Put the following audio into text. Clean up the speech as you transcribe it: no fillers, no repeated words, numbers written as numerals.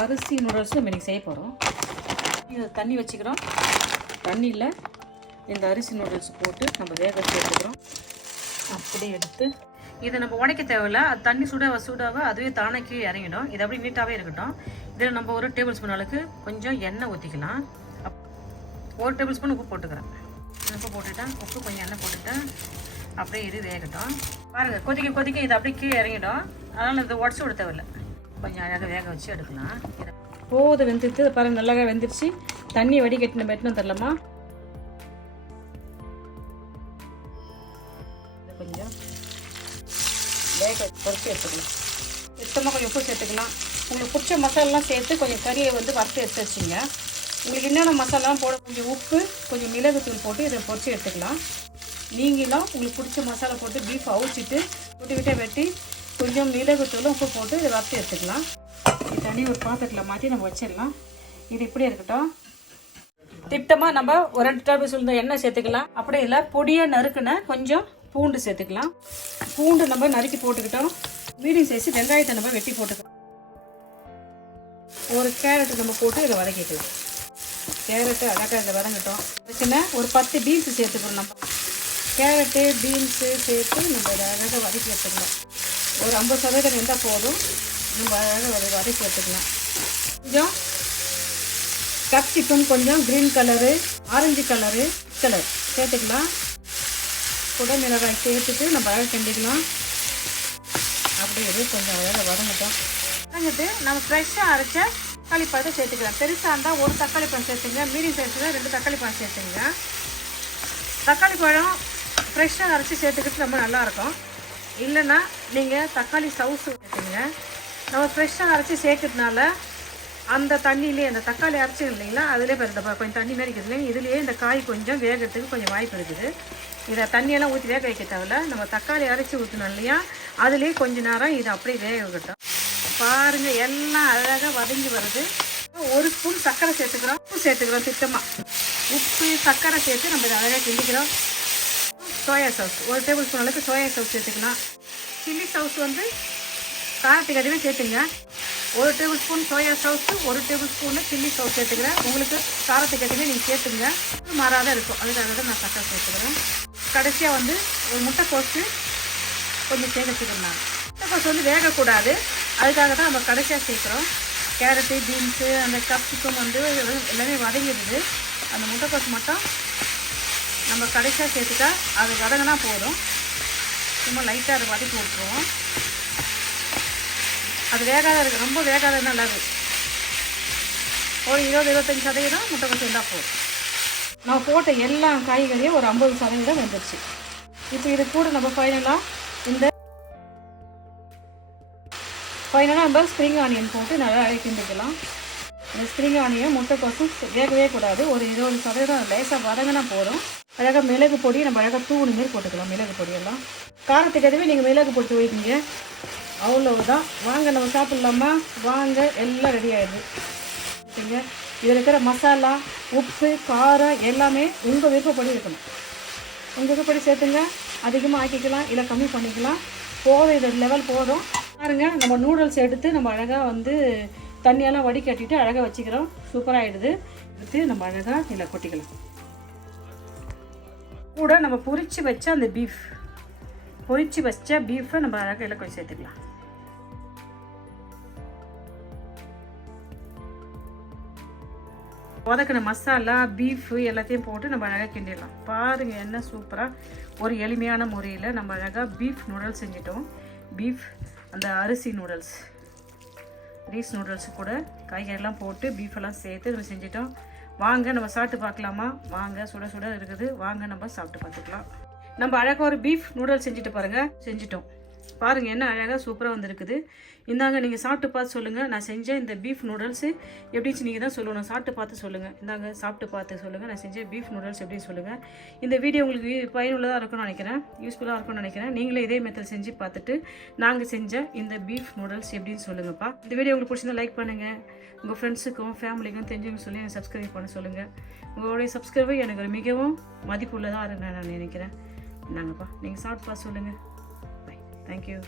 அரிசி நூடுல்ஸ் நம்ம இன்றைக்கி செய்ய போகிறோம். இதை தண்ணி வச்சுக்கிறோம். தண்ணியில் இந்த அரிசி நூடுல்ஸ் போட்டு நம்ம வேக வச்சு எடுத்துக்கிறோம். அப்படியே எடுத்து இதை நம்ம உடைக்க தேவையில்லை. அது தண்ணி சூடாக அதுவே தானாக்கி இறங்கிடும். இது அப்படி நீட்டாகவே இருக்கட்டும். இதில் நம்ம 1 டேபிள் ஸ்பூன் அளவுக்கு கொஞ்சம் எண்ணெய் ஊற்றிக்கலாம். 1 டேபிள் ஸ்பூன் உப்பு போட்டுக்கிறேன். உப்பு போட்டுட்டேன். உப்பு கொஞ்சம் எண்ணெய் போட்டுட்டேன். அப்படியே இது வேகட்டும். பாருங்கள், கொதிக்க இது அப்படியே கீழே இறங்கிடும். அதனால் இதை உடச்சி விட தேவையில்லை. கொஞ்சம் அழகாக வேக வச்சு எடுக்கலாம். போது வெந்துட்டு பாருங்கள், நல்லா வெந்துருச்சு. தண்ணி வடிகட்டின மெட்டணும் தரலாமா? கொஞ்சம் வேக பொறிச்சு எடுத்துக்கலாம். சுத்தமாக கொஞ்சம் உப்பு சேர்த்துக்கலாம். உங்களுக்கு பிடிச்ச மசாலாலாம் சேர்த்து கொஞ்சம் கறியை வறுத்து எடுத்து வச்சுங்க. உங்களுக்கு என்னென்ன மசாலாலாம் போட, கொஞ்சம் உப்பு கொஞ்சம் மிளகுத்தூள் போட்டு இதை பொறிச்சு எடுத்துக்கலாம். நீங்களும் உங்களுக்கு பிடிச்ச மசாலா போட்டு பீஃப் அவிச்சிட்டு விட்டு வெட்டி கொஞ்சம் மிளகுத்தூளும் உப்பு போட்டு இதை வறுத்து எடுத்துக்கலாம். இது தண்ணி ஒரு பாத்திரத்தில் மாற்றி நம்ம வச்சிடலாம். இது இப்படி இருக்கட்டும். திட்டமாக நம்ம ஒரு 2 டேபிள் ஸ்பூன் எண்ணெய் சேர்த்துக்கலாம். அப்படியே இல்லை பொடியாக நறுக்குன கொஞ்சம் பூண்டு சேர்த்துக்கலாம். பூண்டு நம்ம நறுக்கி போட்டுக்கிட்டோம். மீடியம் சைஸ் வெங்காயத்தை நம்ம வெட்டி போட்டுக்கலாம். ஒரு கேரட் நம்ம போட்டு இதை வதக்கிக்கலாம். கேரட்டு அழகாக இதை வதங்கட்டும். வச்சுன்னா ஒரு 10 பீன்ஸு சேர்த்துக்கணும். நம்ம கேரட்டு பீன்ஸு சேர்த்து நம்ம இதை அழகாக வதக்கி எடுத்துக்கலாம். ஒரு 50% இருந்தால் போதும். நம்ம அழகாக வதக்கி எடுத்துக்கலாம். கொஞ்சம் கேப்சிகம், கொஞ்சம் க்ரீன் கலரு, ஆரஞ்சு கலர் சேர்த்துக்கலாம். கூட மிளகாய் சேர்த்துட்டு நம்ம அழகாக கிண்டிக்கலாம். அப்படியே கொஞ்சம் அழகாக வதங்கட்டும். வதங்கிட்டு நம்ம ஃப்ரெஷ்ஷாக அரைச்ச தக்காளி பழத்தை சேர்த்துக்கலாம். பெருசாக இருந்தால் 1 தக்காளி பழம் சேர்த்துங்க. மீடியம் சைஸில் 2 தக்காளி பழம் சேர்த்துங்க. தக்காளி பழம் ஃப்ரெஷ்ஷாக அரைச்சி சேர்த்துக்கிட்டு ரொம்ப நல்லாயிருக்கும். இல்லைன்னா நீங்கள் தக்காளி சவுஸ் சேர்த்துங்க. நம்ம ஃப்ரெஷ்ஷாக அரைச்சி சேர்க்கறதுனால அந்த தண்ணியிலே அந்த தக்காளி அரைச்சி இல்லைங்களா, அதிலே கொஞ்சம் தண்ணி மாதிரி இருக்குது. இதுலேயே இந்த காய் கொஞ்சம் வேகிறதுக்கு கொஞ்சம் வாய்ப்பு இருக்குது. இதை தண்ணியெல்லாம் ஊற்றி வேக வைக்க தேவையில்ல. நம்ம தக்காளி அரைச்சி ஊற்றணும் இல்லையா, அதுலேயே கொஞ்ச நேரம் இதை அப்படியே வேக வைக்கட்டும். பாருங்கள், எல்லாம் அழகாக வதங்கி வருது. 1 ஸ்பூன் சர்க்கரை சேர்த்துக்கிறோம். உப்பு சேர்த்துக்கிறோம். திட்டமாக உப்பு சர்க்கரை சேர்த்து நம்ம இதை அழகாக கிண்டிக்கிறோம். சோயா சாஸ் 1 டேபிள் ஸ்பூன் அளவுக்கு சோயா சாஸ் சேர்த்துக்கலாம். சில்லி சாஸ் காரத்துக்கு அதிகமாக சேர்த்துங்க. 1 table spoon soya sauce, 1 table spoon chilli sauce சேர்த்துக்கிறேன். உங்களுக்கு காரத்துக்கு அதிகமாக நீங்கள் சேர்த்துங்க. மாறாத இருக்கும். அதுக்காக தான் நான் சர்க்கரை சேர்த்துக்கிறேன். கடைசியாக ஒரு முட்டைக்கோசு கொஞ்சம் சேர்த்துக்கிறேன். முட்டைக்கோசு வேகக்கூடாது. அதுக்காக தான் நம்ம கடைசியாக சேர்க்குறோம். கேரட்டு பீன்ஸு அந்த கேப்சிகம் எல்லாமே வதங்கிடுது. அந்த முட்டைக்கோசு மட்டும் நம்ம கடைசியாக சேர்த்துட்டா அது வதங்கினா போதும். சும்மா லைட்டாக அதை வதக்கி விட்டுருவோம். அது வேகாத இருக்குது. ரொம்ப வேகாததுன்னா நல்லது. ஒரு 20-25% முட்டைக்கோசு இருந்தால் போதும். நம்ம போட்ட எல்லா காய்கறியும் ஒரு 50% வந்துடுச்சு. இப்போ இது கூட நம்ம ஃபைனலாக நம்ம ஸ்ப்ரிங் ஆனியன் போட்டு நல்லா கிண்டிக்கலாம். இந்த ஸ்ப்ரிங் ஆனியன் முட்டைக்கோசும் வேகவே கூடாது. ஒரு 20% லேசாக வதங்கினா போதும். அழகாக மிளகு பொடி நம்ம அழகாக தூணு மாரி போட்டுக்கலாம். மிளகு பொடியெல்லாம் காரத்துக்கு எதுவே நீங்கள் மிளகு போட்டு வைக்கிங்க. அவ்வளவுதான். வாங்க நம்ம சாப்பிட்லாமா? வாங்க, எல்லாம் ரெடி ஆகிடுது. ஓகேங்க. இதில் இருக்கிற மசாலா, உப்பு, காரம் எல்லாமே உங்கள் விருப்பப்படி இருக்கணும். உங்கள் விருப்பப்படி சேர்த்துங்க. அதிகமாக ஆக்கிக்கலாம், இல்லை கம்மி பண்ணிக்கலாம். போதும், இதோட லெவல் போதும். பாருங்க, நம்ம நூடுல்ஸ் எடுத்து நம்ம அழகாக தண்ணியெல்லாம் வடிகட்டிட்டு அழகாக வச்சுக்கிறோம். சூப்பராகிடுது. எடுத்து நம்ம அழகாக இதில் கொட்டிக்கலாம். கூட நம்ம பொரிச்சு வச்ச அந்த பீஃபை நம்ம அழகாக இதில் கொஞ்சம் சேர்த்துக்கலாம். வதக்கின மசாலா, பீஃபு எல்லாத்தையும் போட்டு நம்ம அழகாக கிண்டிடலாம். பாருங்கள், என்ன சூப்பராக ஒரு எளிமையான முறையில் நம்ம அழகாக பீஃப் நூடுல்ஸ் செஞ்சிட்டோம். பீஃப் அந்த அரிசி நூடுல்ஸ், ரைஸ் நூடுல்ஸு கூட காய்கறிலாம் போட்டு பீஃபெல்லாம் சேர்த்து நம்ம செஞ்சிட்டோம். வாங்க நம்ம சாப்பிட்டு பார்க்கலாமா? வாங்க, சுட சுட இருக்குது. வாங்க நம்ம சாப்பிட்டு பார்த்துக்கலாம். நம்ம அழகாக ஒரு பீஃப் நூடுல்ஸ் செஞ்சிட்டோம். பாருங்கள், என்ன அழகாக சூப்பராக வந்துருக்குது. இந்தாங்க, நீங்கள் சாப்பிட்டு பார்த்து சொல்லுங்கள். நான் செஞ்ச இந்த பீஃப் நூடுல்ஸு எப்படின்னு நீங்கள் தான் சொல்லணும். சாப்பிட்டு பார்த்து சொல்லுங்கள். இந்தாங்க, சாப்பிட்டு பார்த்து சொல்லுங்கள். நான் செஞ்ச பீஃப் நூடுல்ஸ் எப்படின்னு சொல்லுங்கள். இந்த வீடியோ உங்களுக்கு பயனுள்ளதாக இருக்கும்னு நினைக்கிறேன். யூஸ்ஃபுல்லாக இருக்கும்னு நினைக்கிறேன். நீங்களே இதே மெத்தட் செஞ்சு பார்த்துட்டு நாங்கள் செஞ்ச இந்த பீஃப் நூடுல்ஸ் எப்படின்னு சொல்லுங்கப்பா. இந்த வீடியோ உங்களுக்கு பிடிச்சிருந்தா லைக் பண்ணுங்கள். உங்கள் ஃப்ரெண்ட்ஸுக்கும் ஃபேமிலிக்கும் தெரிஞ்சவங்க சொல்லி எனக்கு சப்ஸ்கிரைப் பண்ண சொல்லுங்கள். உங்களுடைய சப்ஸ்கிரைபர் எனக்கு ஒரு மிகவும் மதிப்புள்ளதாக இருக்குன்னு நான் நினைக்கிறேன். இந்தாங்கப்பா, நீங்கள் சாப்பிட்டு பார்த்து சொல்லுங்கள். பை. தேங்க்யூ.